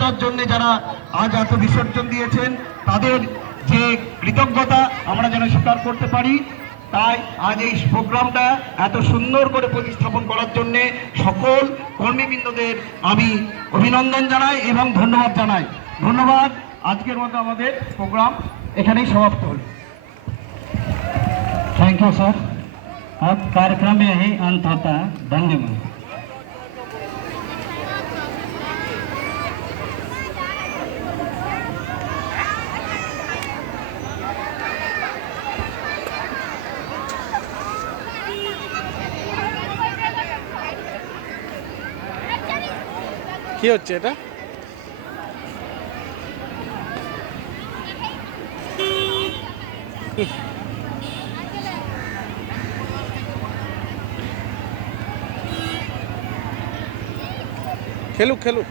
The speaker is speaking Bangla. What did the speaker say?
তার জন্য যারা আজ এত বিসর্জন দিয়েছেন তাদের যে কৃতজ্ঞতা আমরা যেন স্বীকার করতে পারি। তাই আজ এই প্রোগ্রামটা এত সুন্দর করে প্রতিস্থাপন করার জন্য সকল কর্মীবৃন্দদের আমি অভিনন্দন জানাই এবং ধন্যবাদ জানাই। ধন্যবাদ। আজকের মতো আমাদের প্রোগ্রাম এখানেই সমাপ্ত হল। Thank you sir. अब कार्यक्रम यही अंत होता है। धन्यवाद। কি হচ্ছে এটা? খেলুক খেলুক।